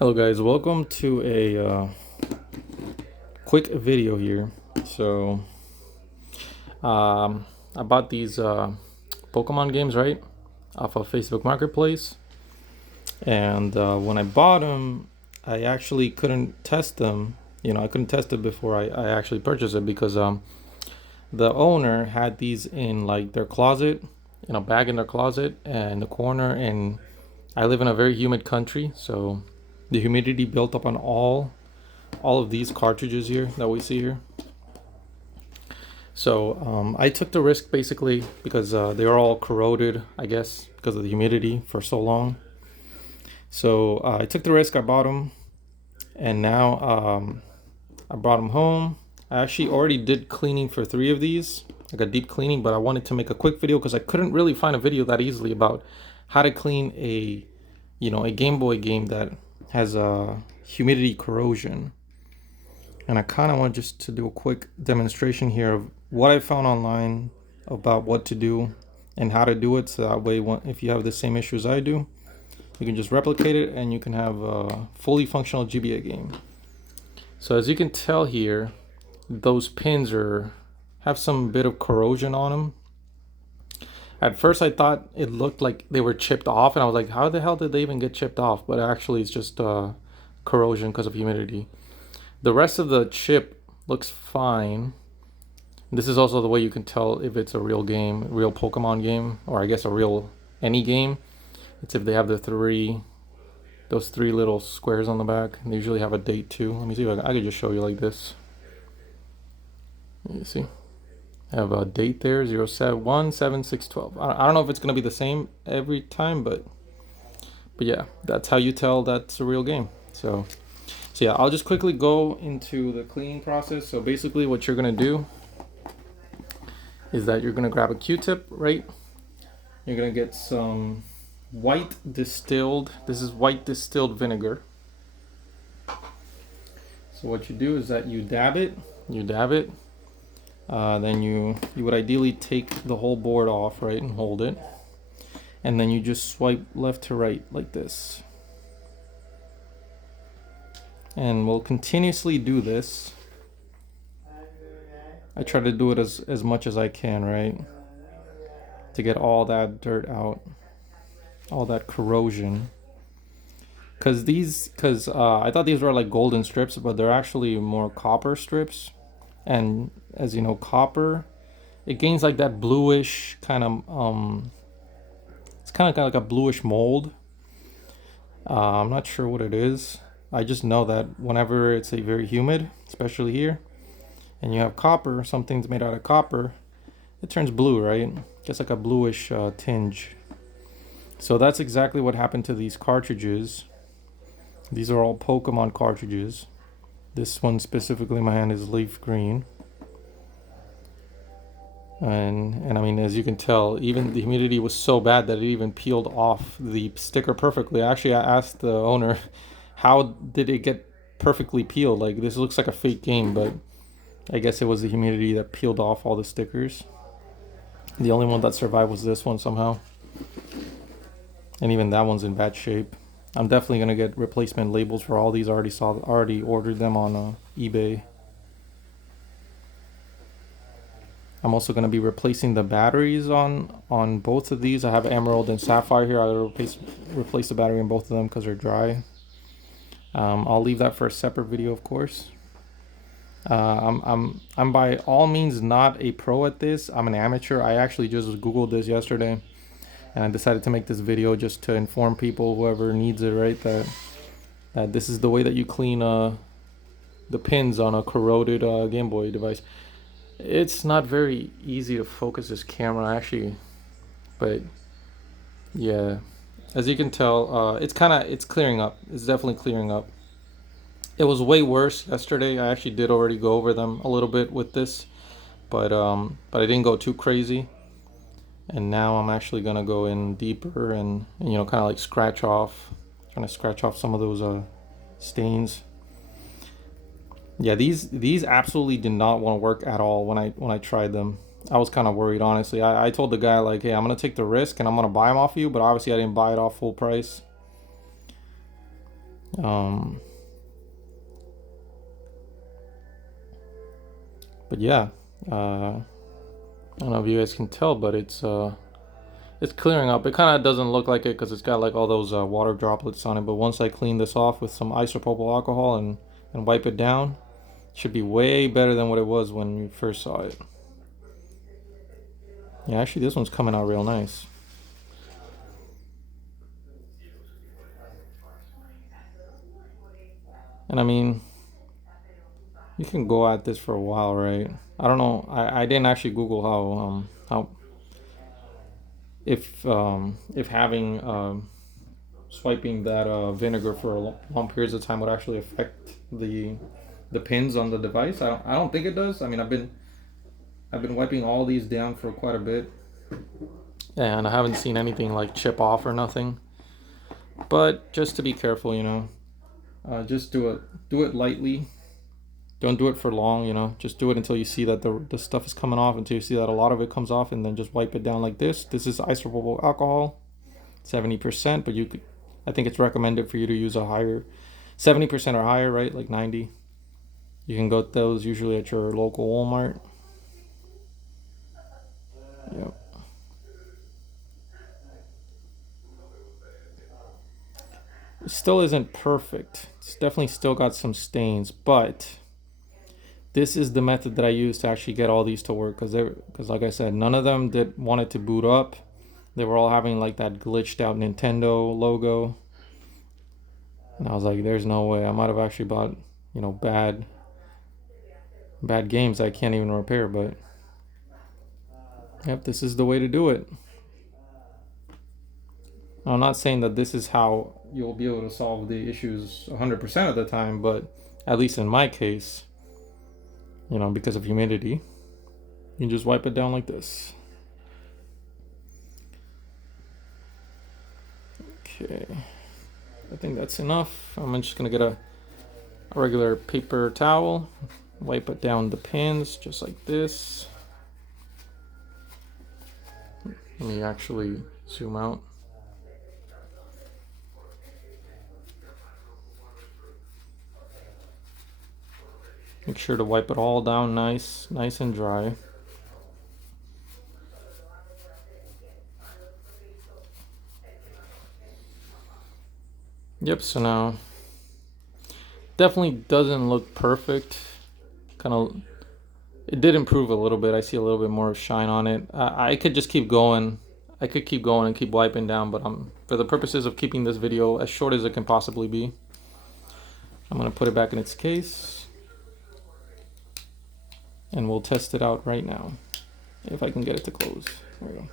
Hello guys, welcome to a quick video here. So I bought these Pokemon games, right, off of Facebook Marketplace, and when I bought them I actually couldn't test them. I couldn't test it before I actually purchased it because the owner had these in like their closet, in a bag in their closet and the corner, and I live in a very humid country, so the humidity built up on all of these cartridges here that we see here. So I took the risk basically because they are all corroded, I guess, because of the humidity for so long. So I took the risk, I bought them, and now I brought them home. I actually already did cleaning for 3 of these, like a deep cleaning, but I wanted to make a quick video because I couldn't really find a video that easily about how to clean a Game Boy game that has a humidity corrosion. And I kind of want just to do a quick demonstration here of what I found online about what to do and how to do it, so that way if you have the same issue as I do, you can just replicate it and you can have a fully functional GBA game. So as you can tell here, those pins have some bit of corrosion on them. At first I thought it looked like they were chipped off, and I was like, how the hell did they even get chipped off? But actually it's just corrosion because of humidity. The rest of the chip looks fine. This is also the way you can tell if it's a real game, real Pokemon game, or I guess a real any game. It's if they have those 3 little squares on the back. They usually have a date too. Let me see if I can just show you like this. You see, I have a date there, 0717612. I don't know if it's gonna be the same every time, but yeah, that's how you tell that's a real game. So yeah, I'll just quickly go into the cleaning process. So basically what you're gonna do is that you're gonna grab a Q-tip, right? You're gonna get some white distilled vinegar. So what you do is that you dab it, then you would ideally take the whole board off, right, and hold it, and then you just swipe left to right like this. And we'll continuously do this. I try to do it as much as I can, right, to get all that dirt out, all that corrosion. Because I thought these were like golden strips, but they're actually more copper strips. And as you know, copper, it gains like that bluish kind of it's kind of got like a bluish mold. I'm not sure what it is. I just know that whenever it's a very humid, especially here, and you have copper, something's made out of copper, it turns blue, right? Gets like a bluish tinge. So that's exactly what happened to these cartridges. These are all Pokemon cartridges. This one specifically in my hand is leaf green. And I mean, as you can tell, even the humidity was so bad that it even peeled off the sticker perfectly. Actually, I asked the owner, how did it get perfectly peeled? Like, this looks like a fake game, but I guess it was the humidity that peeled off all the stickers. The only one that survived was this one somehow. And even that one's in bad shape. I'm definitely gonna get replacement labels for all these. I already ordered them on eBay. I'm also gonna be replacing the batteries on both of these. I have Emerald and Sapphire here. I'll replace the battery in both of them because they're dry. I'll leave that for a separate video, of course. I'm by all means not a pro at this. I'm an amateur. I actually just Googled this yesterday, and I decided to make this video just to inform people, whoever needs it, right, that this is the way that you clean the pins on a corroded Game Boy device. It's not very easy to focus this camera actually, but yeah, as you can tell, it's clearing up. It's definitely clearing up. It was way worse yesterday. I actually did already go over them a little bit with this, but I didn't go too crazy. And now I'm actually gonna go in deeper and kind of like trying to scratch off some of those stains. Yeah, these absolutely did not want to work at all when I tried them. I was kind of worried, honestly. I told the guy, like, hey, I'm gonna take the risk and I'm gonna buy them off you, but obviously I didn't buy it off full price. But yeah, I don't know if you guys can tell, but it's clearing up. It kind of doesn't look like it because it's got like all those water droplets on it. But once I clean this off with some isopropyl alcohol and wipe it down, it should be way better than what it was when you first saw it. Yeah, actually this one's coming out real nice. And I mean, you can go at this for a while, right? I don't know. I didn't actually Google how if having swiping that vinegar for long periods of time would actually affect the pins on the device. I don't think it does. I mean, I've been wiping all these down for quite a bit, and I haven't seen anything like chip off or nothing. But just to be careful, you know, just do it lightly. Don't do it for long, you know. Just do it until you see that the stuff is coming off, until you see that a lot of it comes off, and then just wipe it down like this. This is isopropyl alcohol, 70%, but you could, I think it's recommended for you to use a higher, 70% or higher, right? Like 90. You can get those usually at your local Walmart. Yep. It still isn't perfect. It's definitely still got some stains, but this is the method that I use to actually get all these to work, because like I said, none of them did want it to boot up. They were all having like that glitched out Nintendo logo, and I was like, there's no way. I might have actually bought, you know, bad games I can't even repair. But yep, this is the way to do it. I'm not saying that this is how you'll be able to solve the issues 100% of the time, but at least in my case, you know, because of humidity, you just wipe it down like this. Okay, I think that's enough. I'm just gonna get a regular paper towel, wipe it down the pins just like this. Let me actually zoom out. Make sure to wipe it all down nice and dry. Yep, so now definitely doesn't look perfect. Kind of, it did improve a little bit. I see a little bit more shine on it. I could just keep going. I could keep going and keep wiping down, but for the purposes of keeping this video as short as it can possibly be, I'm gonna put it back in its case, and we'll test it out right now. If I can get it to close. There we go.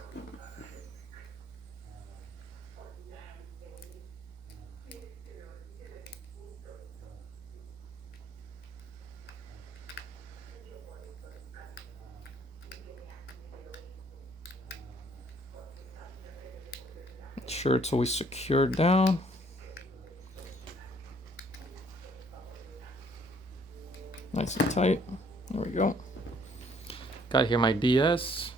Make sure it's always secured down. Nice and tight. There we go. Got here my DS.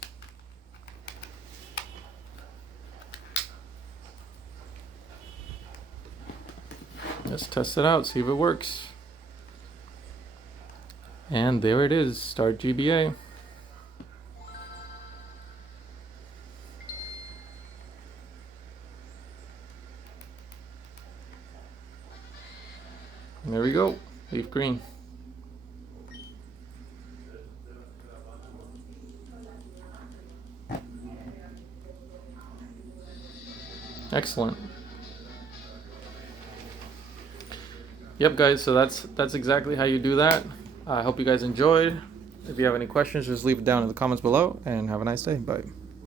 Let's test it out, see if it works. And there it is, start GBA. And there we go, leaf green. Excellent. Yep, guys, so that's exactly how you do that. I hope you guys enjoyed. If you have any questions, just leave it down in the comments below, and have a nice day. Bye.